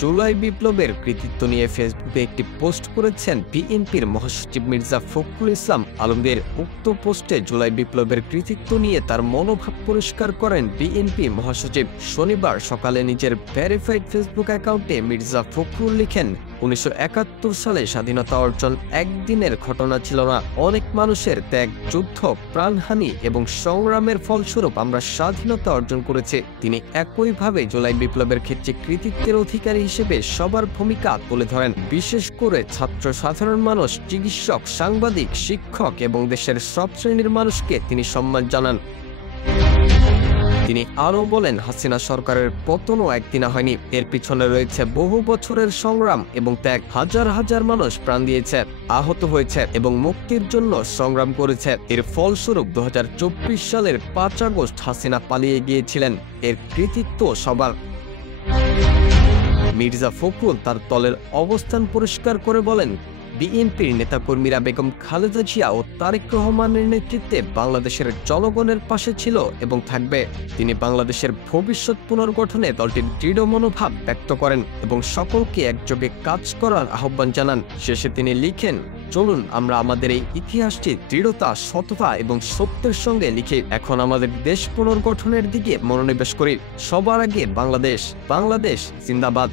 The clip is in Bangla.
জুলাই বিপ্লবের কৃতিত্ব নিয়ে ফেসবুকে একটি পোস্ট করেছেন বিএনপির মহাসচিব মির্জা ফখরুল ইসলাম আলমগীর। উক্ত পোস্টে জুলাই বিপ্লবের কৃতিত্ব নিয়ে তার মনোভাব পরিষ্কার করেন বিএনপি মহাসচিব। শনিবার সকালে নিজের ভেরিফাইড ফেসবুক অ্যাকাউন্টে মির্জা ফখরুল লিখেন, 1971 সালে স্বাধীনতা অর্জন একদিনের ঘটনা ছিল না। অনেক মানুষের ত্যাগ, যুদ্ধ, প্রাণহানি এবং সংগ্রামের ফলস্বরূপ আমরা স্বাধীনতা অর্জন করেছি। তিনি একইভাবে জুলাই বিপ্লবের ক্ষেত্রে কৃতিত্বের অধিকারী হিসেবে সবার ভূমিকা তুলে ধরেন। বিশেষ করে ছাত্র, সাধারণ মানুষ, চিকিৎসক, সাংবাদিক, শিক্ষক এবং দেশের সব শ্রেণীর মানুষকে তিনি সম্মান জানান। তিনি আরও বলেন, হাসিনা সরকারের পতনও একদিনে হয়নি। এর পিছনে রয়েছে বহু বছরের সংগ্রাম এবং ত্যাগ। হাজার হাজার মানুষ প্রাণ দিয়েছে, আহত হয়েছে এবং মুক্তির জন্য সংগ্রাম করেছে। এর ফলস্বরূপ 2024 সালের 5 আগস্ট হাসিনা পালিয়ে গিয়েছিলেন। এর কৃতিত্ব সবার। মির্জা ফখরুল তার দলের অবস্থান পরিষ্কার করে বলেন, বিএনপির নেতাকর্মীরা বেগম খালেদা জিয়া ও তারেক রহমানের নেতৃত্বে বাংলাদেশের জনগণের পাশে ছিল এবং থাকবে। তিনি বাংলাদেশের ভবিষ্যৎ পুনর্গঠনে দলটির দৃঢ় মনোভাব ব্যক্ত করেন এবং সকলকে একযোগে কাজ করার আহ্বান জানান। শেষে তিনি লিখেন, চলুন আমরা আমাদের এই ইতিহাসটি দৃঢ়তা, সততা এবং সত্যের সঙ্গে লিখে এখন আমাদের দেশ পুনর্গঠনের দিকে মনোনিবেশ করি। সবার আগে বাংলাদেশ, বাংলাদেশ জিন্দাবাদ।